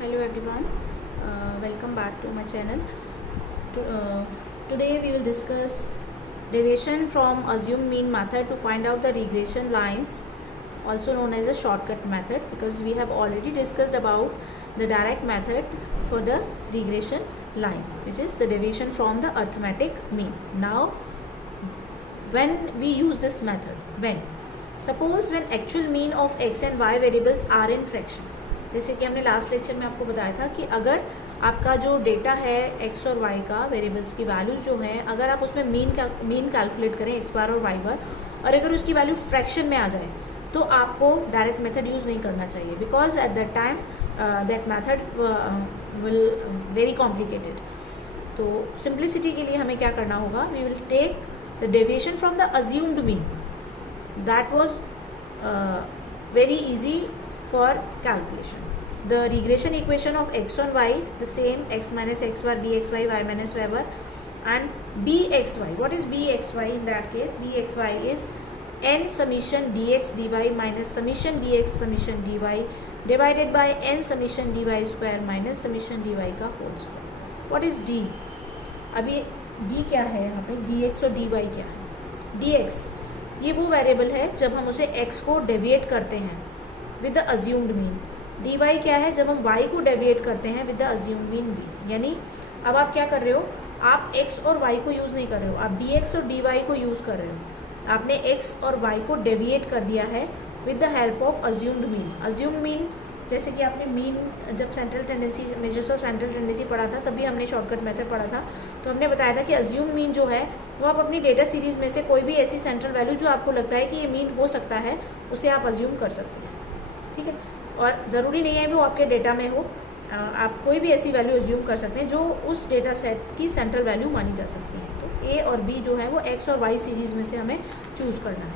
Hello everyone, welcome back to my channel. Today we will discuss deviation from assumed mean method to find out the regression lines, also known as a shortcut method, because we have already discussed about the direct method for the regression line, which is the deviation from the arithmetic mean. Now when we use this method, suppose when actual mean of x and y variables are in fraction, जैसे कि हमने last lecture में आपको बताया था कि अगर आपका जो डेटा है x और y का वेरिएबल्स की वैल्यूज जो हैं, अगर आप उसमें मीन कैलकुलेट करें x बार और y बार, और अगर उसकी वैल्यू फ्रैक्शन में आ जाए तो आपको डायरेक्ट मेथड यूज़ नहीं करना चाहिए, because at that time that method will very complicated. तो सिंप्लिसिटी के लिए हमें क्या करना होगा, we will take the deviation from the assumed mean. That was very easy for calculation. The regression equation of x on y, the same x minus x bar bxy y minus y bar and bxy. What is bxy in that case? Bxy is n summation dx dy minus summation dx summation dy divided by n summation dy square minus summation dy का whole square. What is d? अभी d क्या है यहाँ पे, dx और dy क्या है? dx ये वो वेरिएबल है जब हम उसे x को डेविएट करते हैं with the assumed mean. D Y क्या है, जब हम y को डेविएट करते हैं विद द अज्यूम्ड मीन भी. यानी अब आप क्या कर रहे हो, आप x और y को यूज़ नहीं कर रहे हो, आप dx और dy को यूज़ कर रहे हो. आपने x और y को डेविएट कर दिया है with the help of assumed mean. Assumed mean जैसे कि आपने मीन जब central tendency measures of central tendency पढ़ा था तभी हमने शॉर्टकट मेथड पढ़ा था, तो हमने बताया था कि अज्यूम्ड मीन जो है वो आप अपनी डेटा सीरीज़ में से कोई भी ऐसी सेंट्रल वैल्यू जो आपको लगता है कि ये मीन हो सकता है उसे आप अज्यूम कर सकते हैं. ठीक है, और ज़रूरी नहीं है वो आपके डेटा में हो, आप कोई भी ऐसी वैल्यू एज्यूम कर सकते हैं जो उस डेटा सेट की सेंट्रल वैल्यू मानी जा सकती है. तो ए और बी जो है वो एक्स और वाई सीरीज़ में से हमें चूज़ करना है,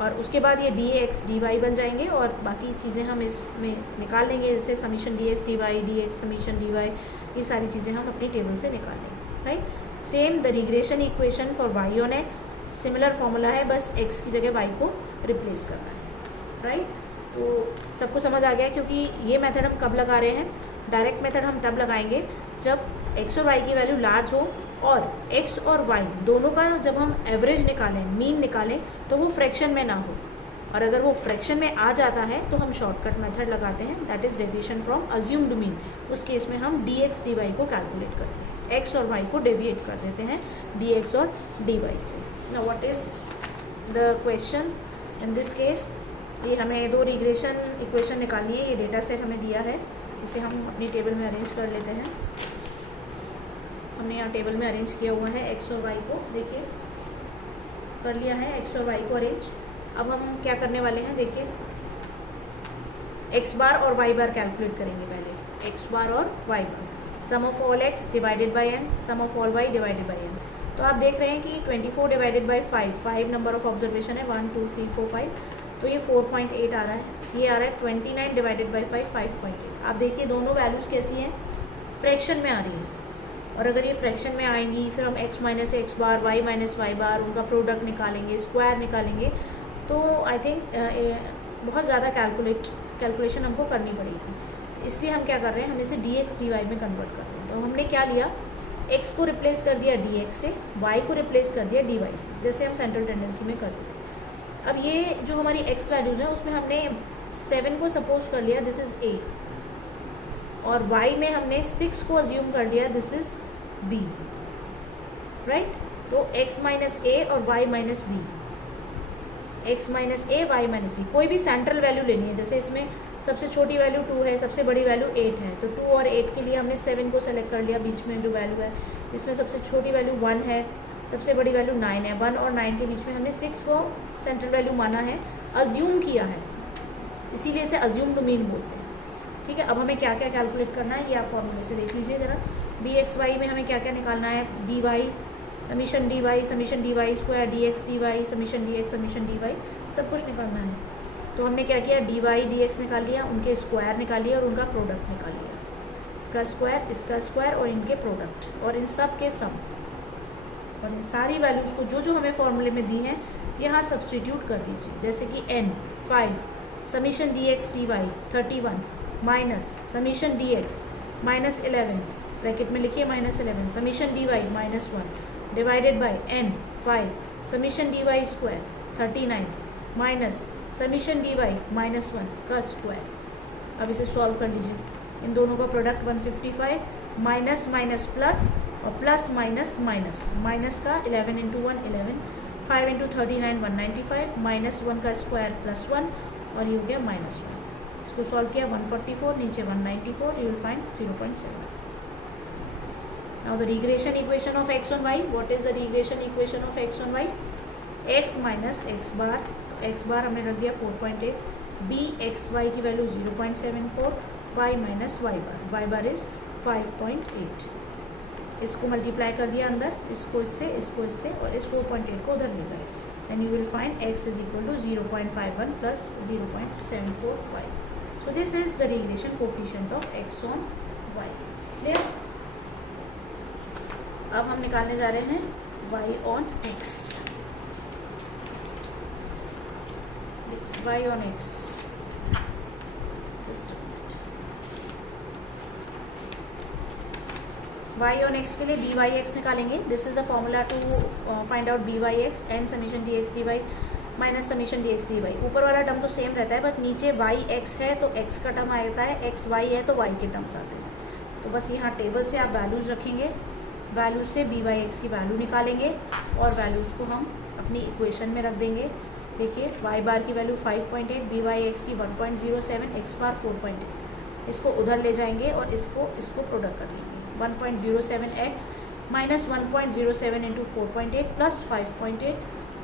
और उसके बाद ये डी एक्स डी वाई बन जाएंगे और बाकी चीज़ें हम इसमें निकाल लेंगे, जैसे summation d x d x summation d y, ये सारी चीज़ें हम अपनी टेबल से निकाल लेंगे. Right, same the regression equation for y on x, similar formula है, बस एक्स की जगह वाई को रिप्लेस करना है. राइट, तो सबको समझ आ गया, क्योंकि ये मेथड हम कब लगा रहे हैं, डायरेक्ट मेथड हम तब लगाएंगे जब x और y की वैल्यू लार्ज हो और x और y दोनों का जब हम एवरेज निकालें, मीन निकालें, तो वो फ्रैक्शन में ना हो. और अगर वो फ्रैक्शन में आ जाता है तो हम शॉर्टकट मेथड लगाते हैं, that is deviation from assumed mean. उस केस में हम dx dy को कैलकुलेट करते हैं, x और y को डेविएट कर देते हैं dx और dy से. Now what is the question in this case, ये हमें दो रिग्रेशन इक्वेशन निकालनी है. ये डेटा सेट हमें दिया है, इसे हम अपनी टेबल में अरेंज कर लेते हैं. हमने यहाँ टेबल में अरेंज किया हुआ है एक्स और वाई को, देखिए कर लिया है एक्स और वाई को अरेंज. अब हम क्या करने वाले हैं, देखिए एक्स बार और वाई बार कैलकुलेट करेंगे. पहले एक्स बार और y bar, sum of all x divided by n, sum of all y divided by n. तो आप देख रहे हैं कि 24 divided by 5 number of observation है, 1 2 3 4 5, तो ये 4.8 आ रहा है. ये आ रहा है 29 डिवाइडेड बाई 5.8. आप देखिए दोनों वैल्यूज़ कैसी हैं, फ्रैक्शन में आ रही हैं. और अगर ये फ्रैक्शन में आएंगी, फिर हम x माइनस एक्स बार वाई माइनस वाई बार उनका प्रोडक्ट निकालेंगे, स्क्वायर निकालेंगे, तो आई थिंक बहुत ज़्यादा कैलकुलेशन हमको करनी पड़ेगी. तो इसलिए हम क्या कर रहे हैं, हम इसे डी एक्स डी वाई में कन्वर्ट कर रहे हैं. तो हमने क्या लिया, x को रिप्लेस कर दिया डी एक्स से, y को रिप्लेस कर दिया डी वाई से, जैसे हम सेंट्रल टेंडेंसी में करते थे. अब ये जो हमारी x वैल्यूज़ हैं उसमें हमने 7 को सपोज कर लिया, दिस इज़ a, और y में हमने 6 को अज्यूम कर लिया, दिस इज़ b. राइट, तो x माइनस a और y minus b, x minus a y minus b, कोई भी सेंट्रल वैल्यू लेनी है. जैसे इसमें सबसे छोटी वैल्यू 2 है, सबसे बड़ी वैल्यू 8 है, तो 2 और 8 के लिए हमने 7 को सेलेक्ट कर लिया. बीच में जो वैल्यू है, इसमें सबसे छोटी वैल्यू 1 है, सबसे बड़ी वैल्यू 9 है. 1 और 9 के बीच में हमने 6 को सेंट्रल वैल्यू माना है, अज्यूम किया है, इसीलिए इसे अज्यूम्ड मीन बोलते हैं. ठीक है, अब हमें क्या क्या कैलकुलेट करना है ये आप फॉर्मूले से देख लीजिए ज़रा. बी एक्स वाई में हमें क्या क्या निकालना है, d y summation d y square d x d y summation d y, सब कुछ निकालना है. तो हमने क्या किया, डी वाई डी एक्स निकाल लिया, उनके स्क्वायर निकाल लिया और उनका प्रोडक्ट निकाल लिया. इसका स्क्वायर और इनके प्रोडक्ट और इन सब के सम, और इन सारी वैल्यूज़ को जो जो हमें फॉर्मूले में दी हैं यहाँ सब्सटीट्यूट कर दीजिए. जैसे कि n 5 summation d x d y 31, minus summation d x minus 11 bracket में लिखिए minus 11 summation d y minus 1 divided by n 5 summation d y square 39 minus summation d y minus 1 का स्क्वायर। अब इसे solve कर लीजिए, इन दोनों का product 155 minus minus plus और प्लस माइनस माइनस, माइनस का 11 इंटू 1 11 5 इंटू 39 195 माइनस 1 का स्क्वायर प्लस 1 और ये हो गया माइनस 1। इसको सॉल्व किया 144 नीचे 194 you will find 0.7। Now the regression equation of x on y, what is the regression equation of x on y? x minus x bar, तो x bar हमने रख दिया 4.8, b एक्स वाई की value 0.74, y minus y bar is 5.8। इसको multiply कर दिया अंदर, इसको इससे और इस 4.8 को उधर ले गए, and you will find x is equal to 0.51 plus 0.74y। So this is the regression coefficient of x on y। Clear? अब हम निकालने जा रहे हैं y on x। y on x, just y on x के लिए dy x निकालेंगे। This is the formula to find out by x and summation dx dy minus summation dx dy। ऊपर वाला टर्म तो सेम रहता है, but नीचे y x है तो x का टर्म आता है, x y है तो y के टर्म्स आते हैं। तो बस यहाँ टेबल से आप वैल्यूज़ रखेंगे, वैल्यूज से by x की वैल्यू निकालेंगे और वैल्यूज़ को हम अपनी इक्वेशन में रख देंगे। देखिए y बार की वैल्यू 5.8, by x की 1.07, x बार 4.8, इसको उधर ले जाएंगे और इसको प्रोडक्ट कर लेंगे। 1.07x माइनस 1.07 इंटू 4.8 प्लस 5.8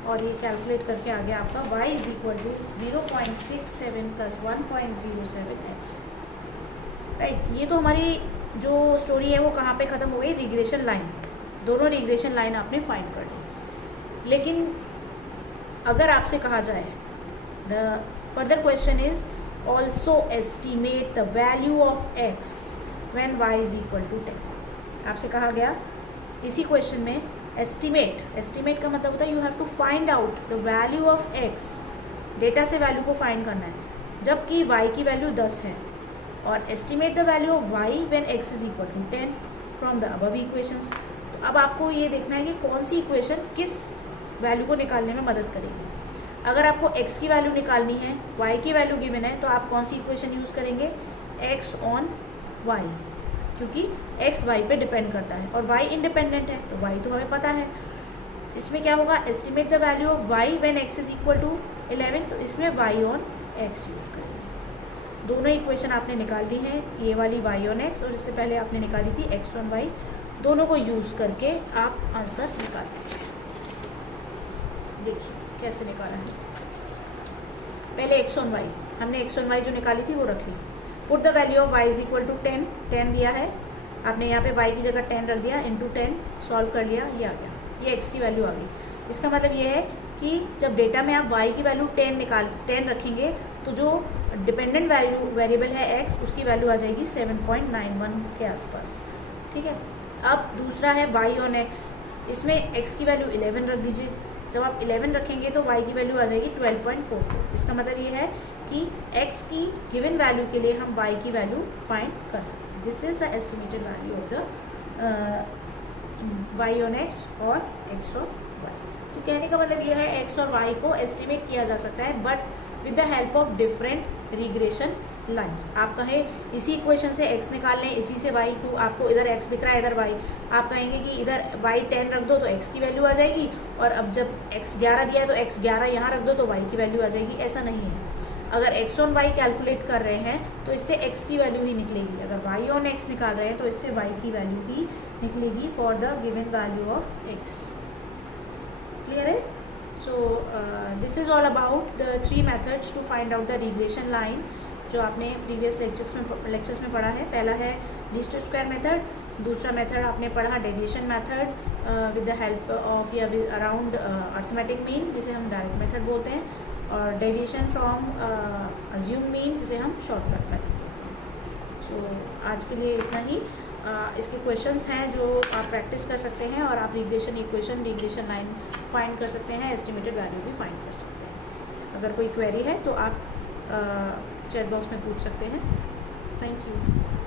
और ये कैलकुलेट करके आ गया आपका y is equal to 0.67 plus 1.07x। Right, ये तो हमारी जो स्टोरी है वो कहाँ पे ख़त्म हो गई? Regression line. दोनों रिग्रेशन लाइन आपने फाइंड कर ली। लेकिन अगर आपसे कहा जाए the further question is also estimate the value of x when y is equal to 10। आपसे कहा गया इसी क्वेश्चन में एस्टिमेट का मतलब होता है you have to find out the value of x, data से वैल्यू को फाइंड करना है, जबकि y की वैल्यू 10 है, और estimate the value of y when x is equal to 10 from the above equations. तो अब आपको ये देखना है कि कौन सी इक्वेशन किस वैल्यू को निकालने में मदद करेगी। अगर आपको x की वैल्यू निकालनी है, y की वैल्यू गिवन है, तो आप कौन सी इक्वेशन यूज़ करेंगे? x ऑन y, क्योंकि x y पे डिपेंड करता है और y इंडिपेंडेंट है, तो y तो हमें पता है। इसमें क्या होगा? Estimate the value of y when x is equal to 11, तो इसमें y ऑन x यूज़ करेंगे। दोनों इक्वेशन आपने निकाल ली हैं, ये वाली y ऑन x और इससे पहले आपने निकाली थी x ऑन y। दोनों को यूज़ करके आप आंसर निकाल लीजिए। देखिए कैसे निकाला है। पहले x ऑन y, हमने x ऑन y जो निकाली थी वो रख ली। Put the value of y is equal to 10 दिया है, आपने यहाँ पे y की जगह 10 रख दिया, इंटू 10 सॉल्व कर लिया, ये आ गया, ये x की वैल्यू आ गई। इसका मतलब ये है कि जब डेटा में आप y की वैल्यू 10 रखेंगे तो जो डिपेंडेंट वेरिएबल है x, उसकी वैल्यू आ जाएगी 7.91 के आसपास। ठीक है, अब दूसरा है y ऑन x, इसमें x की वैल्यू 11 रख दीजिए। जब आप 11 रखेंगे तो y की वैल्यू आ जाएगी 12.44। इसका मतलब ये है कि x की गिवन वैल्यू के लिए हम y की वैल्यू फाइंड कर सकते हैं। This is the estimated value of the y on x और x ऑन y। तो कहने का मतलब ये है x और y को एस्टिमेट किया जा सकता है, but with the help of different regression lines. आप कहें इसी इक्वेशन से x निकाल लें, इसी से y को, आपको इधर x दिख रहा है इधर y, आप कहेंगे कि इधर y 10 रख दो तो x की वैल्यू आ जाएगी, और अब जब x 11 दिया है तो x 11 यहाँ रख दो तो y की वैल्यू आ जाएगी। ऐसा नहीं है। अगर x ऑन y कैलकुलेट कर रहे हैं तो इससे x की वैल्यू ही निकलेगी। अगर y ऑन x निकाल रहे हैं तो इससे y की वैल्यू ही निकलेगी for the given value of x। Clear है? So this is all about the 3 methods to find out the regression line, जो आपने प्रीवियस लेक्चर्स में पढ़ा है। पहला है लीस्ट स्क्वायर मेथड, दूसरा मेथड आपने पढ़ा deviation method with the help of या अराउंड अर्थमेटिक मीन, जिसे हम डायरेक्ट मेथड बोलते हैं, और डेविएशन फ्रॉम अज्यूम मीन, जिसे हम शॉर्टकट मेथड बोलते हैं। सो आज के लिए इतना ही। इसके क्वेश्चंस हैं जो आप प्रैक्टिस कर सकते हैं, और आप regression equation, regression line find कर सकते हैं, एस्टिमेटेड वैल्यू भी फाइंड कर सकते हैं। अगर कोई क्वेरी है तो आप चैट बॉक्स में पूछ सकते हैं। Thank you.